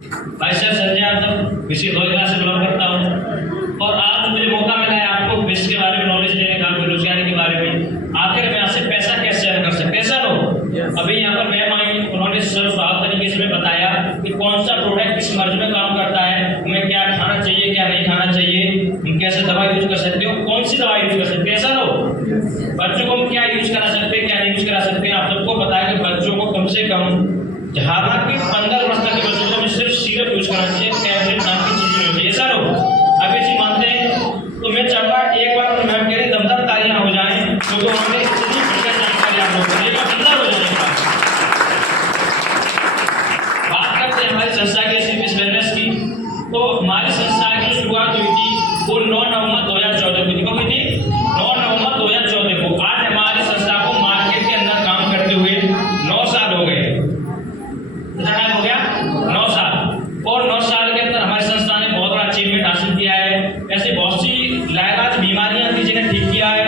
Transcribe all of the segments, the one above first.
भाई सर संजय यादव विषय 2 क्लास से बिलोंग करता हूँ और आज मुझे मौका मिला है आपको विश्व के बारे में नॉलेज देने का, बेरोजगारी के बारे में। आखिर में यहाँ से पैसा कैसे अर्न कर सकते हैं सर हो। अभी यहाँ पर मैम आई, उन्होंने सर्वसाधारण तरीके से बताया कि कौन सा प्रोडक्ट किस मर्ज में काम करता है, हमें क्या खाना चाहिए क्या नहीं खाना चाहिए, हम कैसे दवा यूज कर सकते हो, कौन सी दवा यूज कर सकते हैं सर हो। बच्चों को हम क्या यूज करा सकते हैं क्या नहीं यूज करा सकते हैं। आप सबको पता है कि बच्चों को कम से कम हालांकि 15 वर्ष तक के बच्चों को सिर्फ सिरप यूज करना चाहिए, टैबलेट नाम की चीजें होती है सर हो। अब ये चीज मानते हैं तो मैं चाहूंगा एक बार मैम कह रही दमदार तालियां हो जाएं क्योंकि हमने इतनी बढ़िया जानकारी आप लोगों को दी, दमदार हो जाने का। बात करते हैं हमारी संस्था के सिर्फ वेलनेस की। तो हमारी संस्था की शुरुआत हुई थी वो 9 नवंबर 2014 को। कब हुई थी? 9 नवंबर 2014 को। आज हमारी संस्था को मार्केट के अंदर काम करते हुए 9 साल हो गए। टाइम हो गया 9 साल। और 9 साल के अंदर हमारी संस्था ने बहुत बड़ा अचीवमेंट हासिल किया है। ऐसी बहुत सी लाइलाज बीमारियां थी जिन्हें ठीक किया है।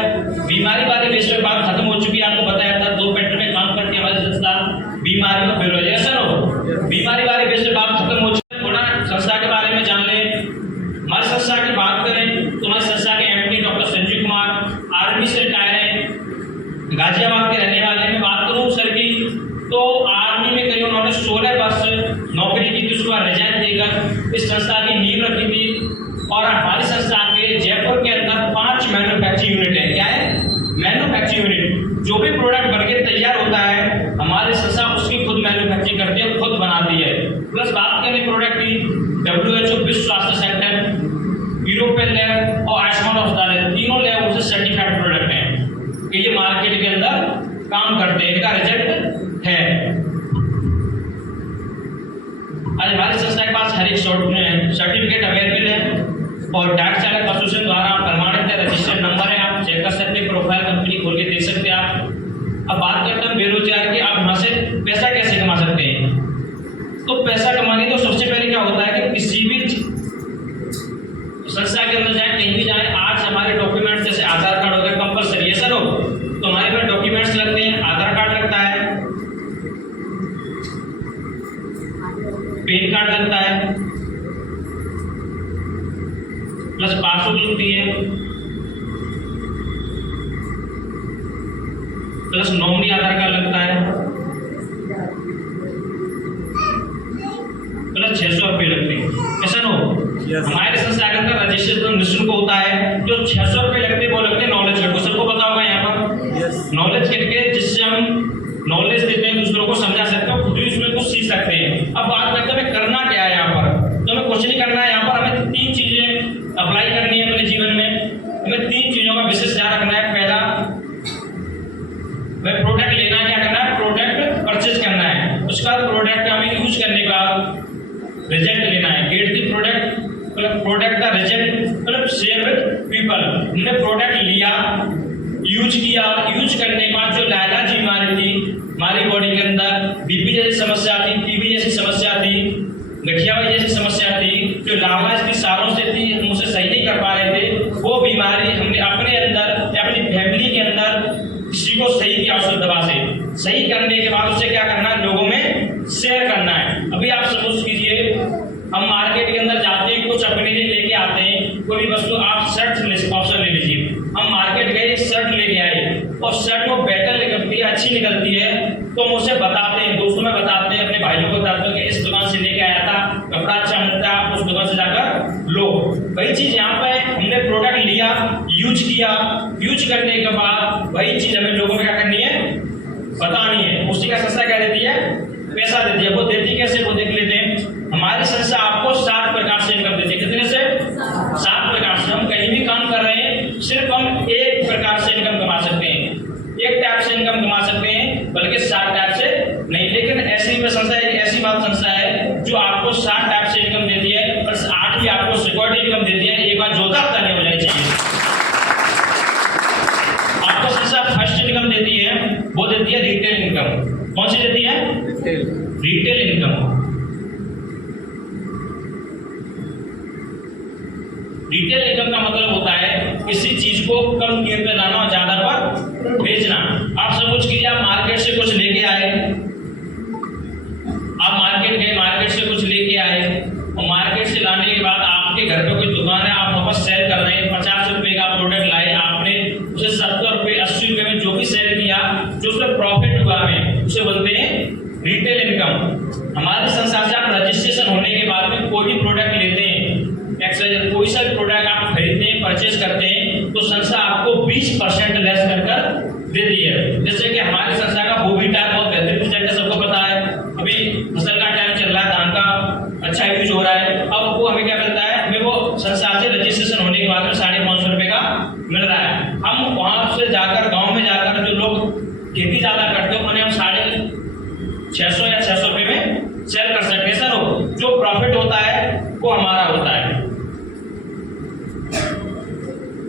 बीमारी वाले देश में बात खत्म हो चुकी है, आपको बताया था 2 पेट्रोल में काम करती है हमारी संस्था। बीमारी में बेरोजगार हो, बीमारी वाले देश में बात खत्म हो चुकी है। थोड़ा संस्था के बारे में जान लें। हमारी संस्था की बात करें तो हमारी संस्था के MD doctor Sanjeev Kumar army से रिटायर है, गाजियाबाद के रहने वाले। मैं बात करूँ सर की तो आर्मी में करीब उन्होंने 16 वर्ष नौकरी की थी, उसके बाद रिजाइन देकर इस संस्था की नींव रखी थी। और हमारी संस्था के जयपुर के अंदर 5 मैन्युफैक्चरिंग यूनिट है। क्या है? Manufacturing unit. जो भी प्रोडक्ट बनके तैयार होता है हमारी संस्था उसकी खुद मैन्युफैक्चरिंग करती है, खुद बनाती है। प्लस बात करें प्रोडक्ट की, WHO विश्व स्वास्थ्य सेंटर, यूरोपियन लैब और आयुष्मान अस्पताल, तीनों लैब से सर्टिफाइड प्रोडक्ट हैं कि ये मार्केट के अंदर काम करते हैं, इनका रिजल्ट है। आज हमारी संस्था के पास हर एक सर्टिफिकेट अवेलेबल है और डाक चालक एसोसिएशन द्वारा प्रमाणित रजिस्टर्ड नंबर है, आप चेक कर सकते हैं, प्रोफाइल कंपनी खोल के देख सकते हैं आप। अब बात करते हैं बेरोजगार की, आप यहाँ से पैसा कैसे कमा सकते हैं। तो पैसा कमाने तो सबसे पहले क्या होता है कि किसी भी संस्था के अंदर जाए, कहीं भी जाए, आज हमारे डॉक्यूमेंट्स जैसे आधार कार्ड हो गया कंपलसरी है सर हो। तो हमारे पास डॉक्यूमेंट्स लगते हैं, आधार कार्ड लगता है, पैन कार्ड लगता है, प्लस पासबुक लगती है, प्लस नॉमिनी आधार कार्ड लगता है, प्लस 600 रुपये लगते हैं। ऐसा नो हमारे संस्था के अंदर रजिस्ट्रेशन निःशुल्क होता है। जो 600 रुपये लगते हैं वो लगते हैं नॉलेज किट। सबको पता होगा यहाँ पर नॉलेज किट के, जिससे हम नॉलेज देते हैं, दूसरों को समझा सकते हैं, खुद भी उसमें कुछ सीख सकते हैं। अब बात करते हैं हमें करना क्या है यहाँ पर। तो हमें कुछ नहीं करना है यहाँ पर, हमें 3 चीजें अप्लाई करनी है अपने जीवन में। हमें 3 चीजों का विशेष ध्यान रखना है। पहला, वह प्रोडक्ट लेना है, क्या करना है, प्रोडक्ट परचेज करना है। उसका प्रोडक्ट हमें यूज करने का रिजल्ट लेना है। गेट दी प्रोडक्ट का रिजल्ट मतलब शेयर विद पीपल। हमने प्रोडक्ट लिया, यूज किया, यूज करने के बाद जो लाइलाज बीमारी थी हमारी बॉडी के अंदर, बीपी जैसी समस्या थी, टीबी जैसी समस्या थी, गठिया जैसी समस्या थी, जो लाइलाज की सालों से थी, हम उसे सही नहीं कर पा रहे थे, वो बीमारी हमने अपने अंदर या अपनी फैमिली के अंदर किसी को सही किया उस दवा से। सही करने के बाद उसे क्या करना है, लोगों में शेयर करना है। अभी आप समझ कीजिए, हम मार्केट के अंदर जाते हैं, कुछ अपने लिए लेके आते हैं, कोई भी वस्तु, आप शर्ट ऑप्शन ले लीजिए। हम मार्केट गए, शर्ट लेके आए और शर्ट वो बेटर निकलती है, अच्छी निकलती है, तो हम उसे बताते हैं, दोस्तों में बताते हैं, अपने भाइयों को बताते हैं कि इस दुकान से लेके आया था, कपड़ा अच्छा मिलता है, आप उस दुकान से जाकर लो। वही चीज यहाँ पे हमने प्रोडक्ट लिया, यूज किया, यूज करने के बाद वही चीज हमें लोगों में क्या करनी है, बतानी है। उसी का संस्था क्या देती है, पैसा देती है। वो देती कैसे, वो देख लेते हैं। हमारी संस्था आपको 7 प्रकार से इनकम देती है। कितने से? 7 प्रकार से। हम कहीं भी काम कर रहे हैं, सिर्फ हम एक प्रकार से इनकम कमा सकते हैं, एक टाइप से इनकम कमा सकते हैं, बल्कि 7 टाइप से नहीं। लेकिन ऐसी संस्था एक ऐसी बात संस्था है जो आपको 7 टाइप से इनकम देती है और 8 भी आपको सिक्योरिटी इनकम देती है। एक बार जोरदार तालियां हो जानी चाहिए। आपको संस्था फर्स्ट इनकम देती है, वो देती है रिटेल इनकम। कौन सी देती है? Retail income. रिटेल इनकम का मतलब होता है किसी चीज को कम कीमत पे लाना और ज्यादा पर बेचना। आप समझ कीजिए, आप मार्केट से कुछ लेके आए, आप मार्केट गए, मार्केट से कुछ लेके आए, घर पे कोई दुकान है, आप वापस सेल कर रहे हैं, 50 रुपए का प्रोडक्ट लाए, आपने उसे 70 रुपए 80 रुपए में जो भी सेल किया, जो उसमें प्रॉफिट हुआ हमें, उसे बोलते हैं रिटेल इनकम। हमारे संस्था से आप रजिस्ट्रेशन होने के बाद में कोई भी प्रोडक्ट लेते हैं, कोई सा भी प्रोडक्ट आप खरीदते हैं, परचेज करते हैं, तो संस्था आपको 20% लेस कर देती है। जैसे कि हमारी संस्था का बोविटा बहुत बेहतरीन प्रोजेक्ट है, सबको पता है। अभी फसल का टाइम चल रहा है, धान का अच्छा यूज हो रहा है। अब वो हमें क्या मिलता है, हमें वो संस्था से रजिस्ट्रेशन होने के बाद में 550 रुपए का मिल रहा है। हम वहां से जाकर गाँव में जाकर जो लोग खेती ज्यादा करते हैं उन्हें हम 650 या 600 रुपए में सेल कर सकते हैं। सर जो प्रॉफिट होता है वो हमारा होता है।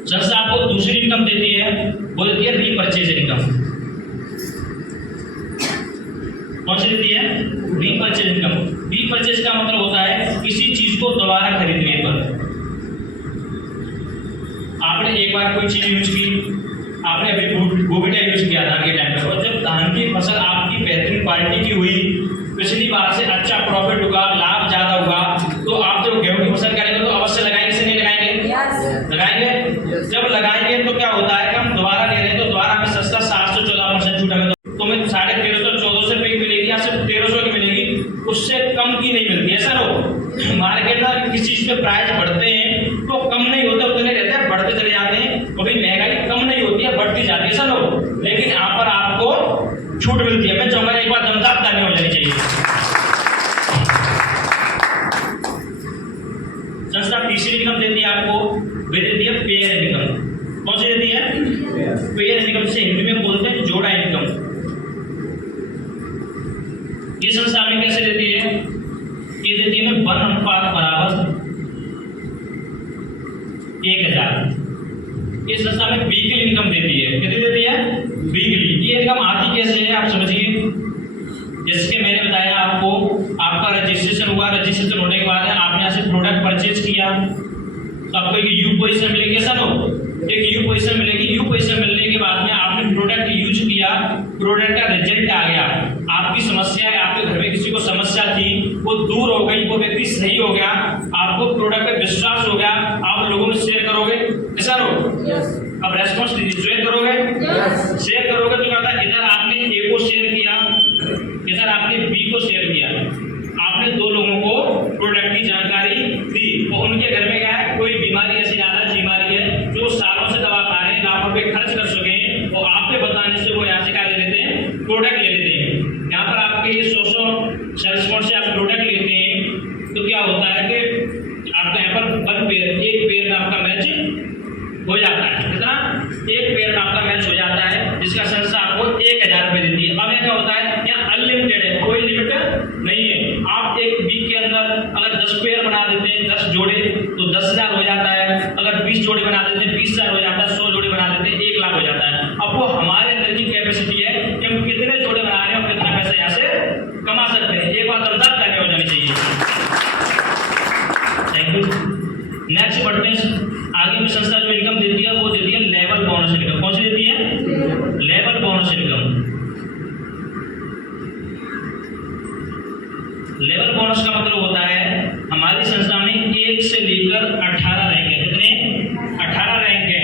संस्था आपको दूसरी इनकम देती है, वो देती है रीपरचेज इनकम। कौन सी देती है? Repurchase income. रीपरचेज का मतलब होता है किसी चीज को दोबारा खरीदने पर। आपने एक बार कोई चीज यूज की, आपने अभी बोविटा यूज किया धान के टाइम पर, और जब धान की फसल आपकी बेहतरीन क्वालिटी की हुई, पिछली बार से अच्छा प्रॉफिट होगा, लाभ ज्यादा होगा, तो आप जब गेहूं की फसल करेंगे तो अवश्य लगाएंगे से नहीं लगाएंगे? लगाएंगे। जब लगाएंगे तो क्या होता है कि हम दोबारा ले रहे हैं, तो दोबारा हमें सस्ता 714% छूट हमें तो हमें 1350-1400 रुपए की मिलेगी या सिर्फ 1300 की मिलेगी, उससे कम की नहीं मिलती है। सर मार्केट में किसी चीज पे प्राइस बढ़ते हैं तो कम नहीं होते, उतने रहते हैं, बढ़ते चले जाते हैं। कभी महंगाई कम नहीं होती है, बढ़ती जाती है सर, लेकिन यहाँ पर आपको छूट मिलती है। मैं चाहूंगा एक बार दमदार ताली हो जानी चाहिए। संस्था तीसरी इनकम देती है आपको, वे देती है पेयर इनकम। कौन सी देती है? पेयर इनकम से हिंदी में बोलते हैं जोड़ा इनकम। ये संस्था हमें कैसे देती है? ये देती है हमें 1:1000। ये संस्था में वीकली इनकम देती है। कितनी देती है? वीकली। ये इनकम आती कैसे है आप समझिए। जैसे कि मैंने बताया आपको, आपका रजिस्ट्रेशन हुआ, रजिस्ट्रेशन होने के बाद आपने यहाँ से प्रोडक्ट परचेज किया तो आपको एक यू पोजीशन मिलेगी। ऐसा नो एक यू पोजीशन मिलेगी। यू पोजीशन मिलने के बाद में आपने प्रोडक्ट यूज किया, प्रोडक्ट का रिजल्ट आ गया, आपकी समस्या है, आपके घर में किसी को समस्या थी, वो दूर हो गई, वो व्यक्ति सही हो गया, आपको प्रोडक्ट पे विश्वास हो गया, आप लोगों में शेयर करोगे। ऐसा नो अब रेस्पॉन्स शेयर करोगे। शेयर करोगे तो क्या होता है, इधर आपने ए को शेयर किया, इधर आपने बी को शेयर किया, आपने दो लोगों को प्रोडक्ट की जानकारी दी, तो उनके घर में क्या है, कोई बीमारी ऐसी ज्यादा बीमारी है जो सालों से दवा खा रहे हैं, लाखों रुपए खर्च कर सके, और आप पे बताने से वो यहाँ से क्या ले लेते हैं, प्रोडक्ट ले लेते हैं। यहाँ पर आपके ये 100 सेल्स पॉइंट से आप प्रोडक्ट लेते हैं तो क्या होता है कि आपका यहाँ पर एक पेयर में आपका मैच हो जाता है। कितना? एक पेयर में आपका मैच हो जाता है, जिसका संस्था आपको 1000 रुपए देती है। अब क्या होता है, यहाँ अनलिमिटेड है, कोई लिमिट नहीं है। आप एक वीक के अंदर अगर 10 पेयर बना देते हैं, 10 जोड़े, तो 10,000 हो जाता है। अगर 20 जोड़े बना देते हैं 20,000 हो जाता है। 100 जोड़े बना देते हैं 1 लाख हो जाता है। अब वो हमारे अंदर की कैपेसिटी है कि हम कितने जोड़े बना रहे हैं और कितना पैसा यहाँ से कमा सकते हैं। एक बार दमदार ताली हो जानी चाहिए। Thank you. नेक्स्ट बढ़ते हैं आगे भी। संस्था जो इनकम देती है वो देती है लेवल बोनस इनकम। कौन सी देती है? Level bonus income. Level bonus का मतलब होता है हमारी संस्था में 1 से लेकर 18 रैंक है। कितने? 18 रैंक है,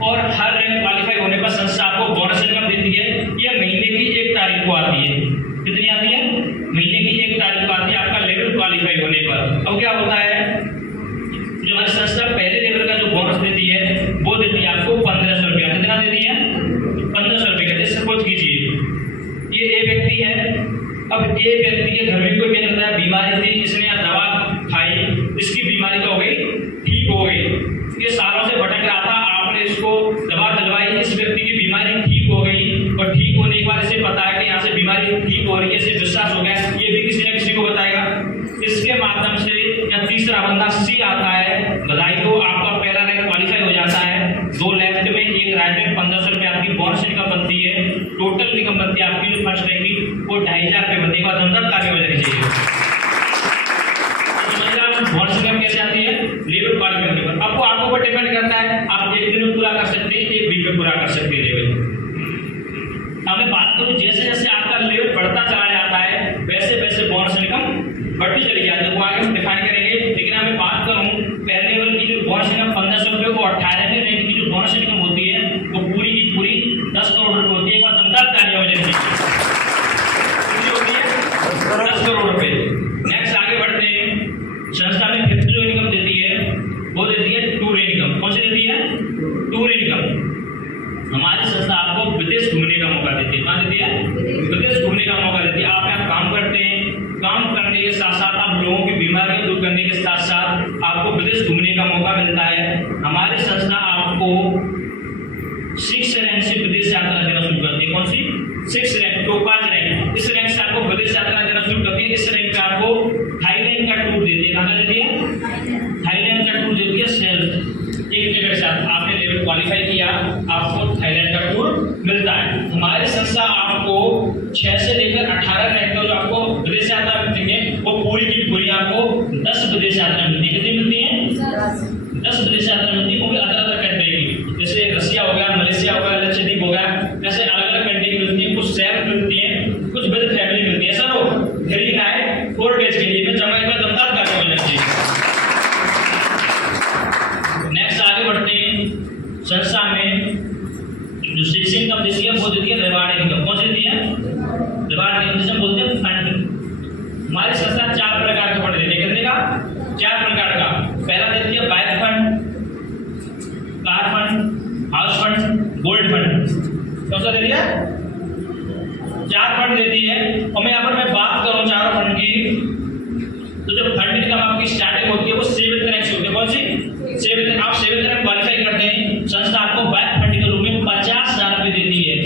और हर रैंक क्वालिफाई होने पर संस्था आपको बोनस इनकम देती है। यह महीने की 1 तारीख को आती है। कितनी आती है? महीने की 1 तारीख को आती है आपका लेवल क्वालिफाई होने पर। अब क्या होता है, जो हमारी संस्था पहले लेवल का जो बोनस देती है वो देती है आपको 1500 रुपया। कितना देती है? 1500 रुपये का। जैसे सपोज कीजिए ये ए व्यक्ति है, अब ए व्यक्ति के घर में कोई, मैंने बताया बीमारी थी, इसने यहाँ दवा खाई, इसकी बीमारी क्या हो गई, ठीक हो गई। ये सालों से भटक रहा था, आपने इसको दवा दिलवाई, इस व्यक्ति की बीमारी ठीक हो गई, और ठीक होने के बाद इसे पता है कि यहाँ से बीमारी ठीक हो रही है, इसे विश्वास हो गया, ये भी किसी न किसी को बताएगा। इसके माध्यम से या तीसरा बंदा सी आता है, बधाई हो, आपका पहला रैंक क्वालिफाई हो जाता है। 2 लेफ्ट में 1 राइट में 1500 रुपये आपकी बोनस इनकम बनती है। टोटल इनकम बनती है आपकी जो फर्स्ट रैंक की वो 2500 रुपये बनती है। दमदार ताली हो जानी चाहिए। बोनस इनकम कैसे आती है? लेवल क्वालिफाई पर। आपको आपको पर डिपेंड करता है, आप 1 दिन में पूरा कर सकते हैं, 1 वीक में पूरा कर सकते हैं लेवल। अब मैं बात करूँ, जैसे जैसे आपका लेवल बढ़ता चला जाता है वैसे वैसे बोनस इनकम बढ़ती चली जाती है। वो आगे हम डिफाइन करेंगे, लेकिन मैं बात करूँ पहले 18वें रैंक की जो बोनस इनकम होती है वो पूरी की पूरी 10 करोड़ रुपए होती है। एक बार दमदार तालियां हो जाएगी। कितनी होती है? 10 करोड़ रुपए। नेक्स्ट आगे बढ़ते हैं। संस्था में फिफ्थ जो इनकम देती है वो देती है टूर इनकम। कौन सी देती है? Tour income. हमारी संस्था आपको विदेश घूमने का मौका देती है। कहाँ देती है? विदेश घूमने का मौका देती है। आप यहाँ काम करते हैं, काम करने के साथ साथ आप लोगों की बीमारियां दूर करने के साथ साथ आपको विदेश घूमने का मौका मिलता है। हमारी संस्था आपको 6 रैंक से विदेश यात्रा देना शुरू करती है। कौन सी? 6 रैंक, तो 5 रैंक। इस रैंक से आपको विदेश यात्रा देना शुरू करती है। इस रैंक पे आपको थाईलैंड का टूर देती है। कहाँ देती है? थाईलैंड का टूर देती है। एक जगह से आपने लेवल क्वालिफाई किया, आपको थाईलैंड का टूर मिलता है। हमारी संस्था आपको 6 से लेकर 18 रैंक का जो आपको विदेश यात्रा मिलती है वो पूरी की पूरी आपको 10 विदेश यात्रा मिलती है। कितनी मिलती है? 10 विदेश यात्रा मिलती है। वो भी अलग अलग कंट्री की, जैसे रसिया हो गया, मलेशिया हो गया, लक्षद्वीप हो गया, ऐसे अलग अलग कंट्री की मिलती है। कुछ सेल्फ मिलती है, कुछ विद फैमिली मिलती है। सर वो 3 नाइट 4 डेज के लिए मैं जमा का दमदार कार्य हो जाती है। नेक्स्ट आगे बढ़ते हैं। संस्था में जो 6 इनकम देती है वो देती है रिवार्ड इनकम। कौन सी देती है? रिवार्ड इनकम जिसे बोलते हैं फंड। हमारी संस्था 4 प्रकार के फंड देती है। कितने का? 4 प्रकार का। पहला देती है bike fund, car fund, house fund, gold fund. कौन सा देती है? 4 फंड देती है। और मैं यहाँ पर मैं बात करूँ चारों फंड की, तो जो फंड इनकम आपकी स्टार्टिंग होती है वो 7th रैंक से होती है। कौन सी? 7th। आप 7th रैंक क्वालिफाई करते हैं, संस्था आपको बाइक फंड के रूप में 50,000 रुपये देती है।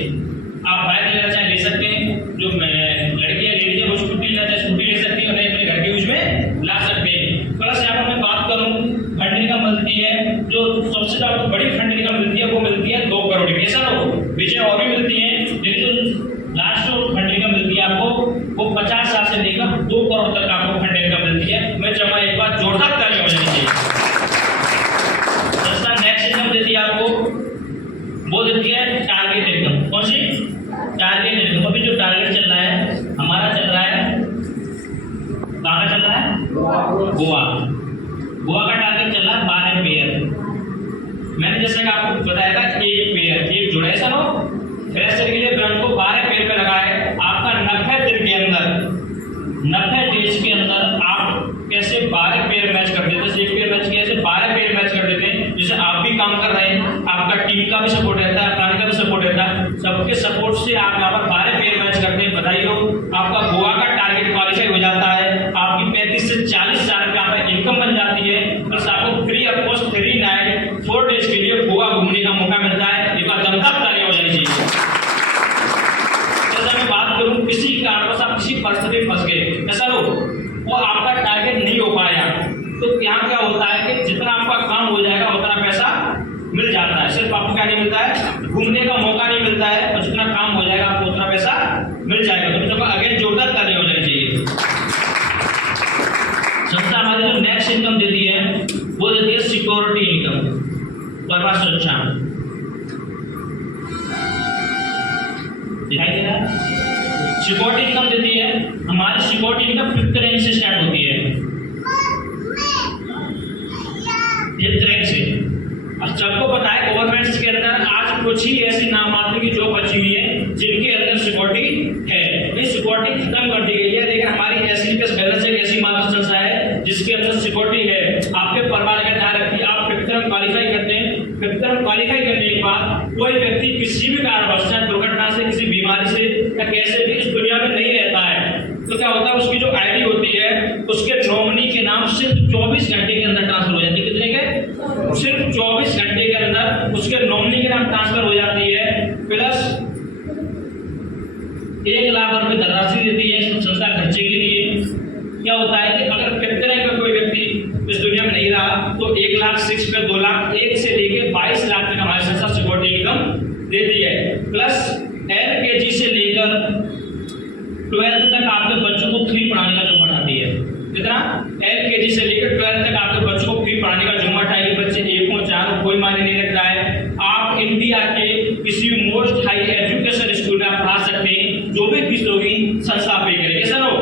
आप बाइक लेना चाहे ले सकते हैं, जो लड़कियां ले लीजिए वो स्कूटी लेना चाहे स्कूटी ले सकती है और अपने घर के यूज में ला सकते हैं। प्लस यहाँ पर मैं बात करूँ फंड इनकम मिलती है, जो सबसे ज्यादा बड़ी फंड इनकम मिलती है वो मिलती है 2 करोड़ की। ऐसा लो विजय और भी मिलती है, लेकिन जो लास्ट जो फंड इनकम मिलती है आपको वो 50,000 से लेकर 2 करोड़ तक आपको फंड इनकम मिलती है। मैं जमा एक बार जोरदार तालियां हो जानी चाहिए। संस्था नेक्स्ट इनकम देती है आपको, वो देती है टारगेट इनकम। कौन सी? Target income. अभी जो टारगेट चल रहा है हमारा चल रहा है, कहाँ चल रहा है? गोवा। गोवा का टारगेट चल रहा है 12 पेयर। मैंने जैसे कि आपको बताया था एक पेयर, एक जोड़ा है सर, फ्रेशर के लिए ब्रांड को 12 पेयर पे लगा है। आपका 90 दिन के अंदर, 90 डेज के अंदर आप कैसे 12 पेयर मैच कर देते हैं। एक पेयर मैच किया, ऐसे 12 पेयर मैच कर देते हैं। जैसे आप भी काम कर रहे हैं, आपका टीम का भी सपोर्ट रहता है, प्राणी का भी सपोर्ट रहता है, सबके सपोर्ट से आप यहाँ पर 12 पेयर मैच करते हैं। बधाई हो, आपका गोवा का टारगेट क्वालिफाई हो जाता है। आपकी 35 से 40,000 रुपये यहाँ पर इनकम बन जाती है। प्लस आपको free of cost 3 night 4 days के लिए गोवा घूमने का मौका मिलता है। एक बार दमदार तालियां हो जानी चाहिए। जैसा मैं बात करूँ किसी कारणवश आप किसी परिस्थिति में फंस गए, ऐसा लो वो आपका टारगेट नहीं हो पाया, तो यहाँ क्या होता है कि जितना आपका काम हो जाएगा उतना पैसा मिल जाता है। सिर्फ आपको क्या नहीं मिलता है? घूमने का मौका नहीं मिलता है, और जितना काम हो जाएगा आपको उतना पैसा मिल जाएगा। तो सबको अगेन जोरदार तालियां हो जानी चाहिए। संस्था हमारी जो नेक्स्ट इनकम देती है वो देती है सिक्योरिटी इनकम, परवाह सुरक्षा। दिखाई दे रहा है? सिक्योरिटी इनकम देती है। हमारी सिक्योरिटी इनकम 5th रैंक से स्टार्ट होती है। 5th रैंक से। अब सबको पता है गवर्नमेंट्स के अंदर आज कुछ ही ऐसी नामात्र की जॉब बची हुई है जिनके अंदर सिक्योरिटी है। ये सिक्योरिटी खत्म कर दी गई है, लेकिन हमारी एसलीपीएस बैलेंस एक ऐसी मात्र संस्था है जिसके अंदर सिक्योरिटी है। आपके परिवार का ध्यान रखिए, आप 5th रैंक क्वालिफाई करते हैं। 5th रैंक क्वालिफाई करने के बाद कोई व्यक्ति किसी भी कारणवश, चाहे दुर्घटना से, किसी बीमारी से या कैसे भी इस दुनिया में नहीं रहता है, तो क्या होता है उसकी जो आईडी होती है उसके नॉमिनी के नाम सिर्फ 24 घंटे के अंदर ट्रांसफर हो जाती है। कितने के? सिर्फ 24 घंटे के अंदर उसके नॉमिनी के नाम ट्रांसफर हो जाती है। प्लस 1 लाख रुपए धनराशि देती है संस्था खर्चे के लिए। क्या होता है कि अगर 5th रैंक का कोई व्यक्ति इस दुनिया में नहीं रहा तो 1 लाख 6 पे 2 लाख 1 से लेके 22 लाख तक हमारी संस्था सिक्योरिटी इनकम देती है। प्लस LKG से लेकर 12th तक आपके बच्चों को फ्री पढ़ाने का जुम्मा उठाती है। कितना? LKG से लेकर 12th तक आपके बच्चों को फ्री पढ़ाने का जुम्मा उठाएगी। बच्चे 1 हो 4 हो कोई मायने नहीं रखता है। आप इंडिया के किसी मोस्ट हाई एजुकेशन स्कूल में आप पढ़ा सकते हैं, जो भी फीस होगी संस्था पे करेगी। सर हो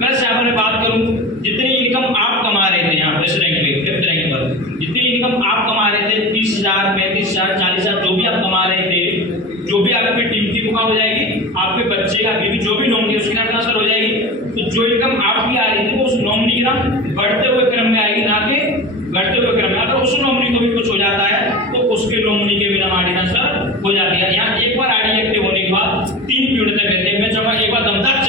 मैं यहाँ पर बात करूँ, जितनी इनकम आप कमा रहे थे यहाँ पर इस रैंक पे 5th रैंक पर, जितनी इनकम आप कमा रहे थे 30,000 40,000 जो भी आप कमा रहे थे, जो भी आपकी टीम की बुका हो जाएगी, आपके बच्चे या बीवी जो भी नॉमिनी उसकी नाम ट्रांसफर हो जाएगी। तो जो इनकम आपकी आ रही थी वो उस नॉमिनी की नाम बढ़ते हुए क्रम में आएगी, ना कि घटते हुए क्रम में। अगर उस नॉमिनी को भी कुछ हो जाता है तो उसके नॉमिनी के भी नाम आरडी ट्रांसफर हो जाती है। यहाँ एक बार आरडी एक्टिव होने के बाद 3 पीरियड तक रहते हैं। मैं चाहूंगा एक बार दमदार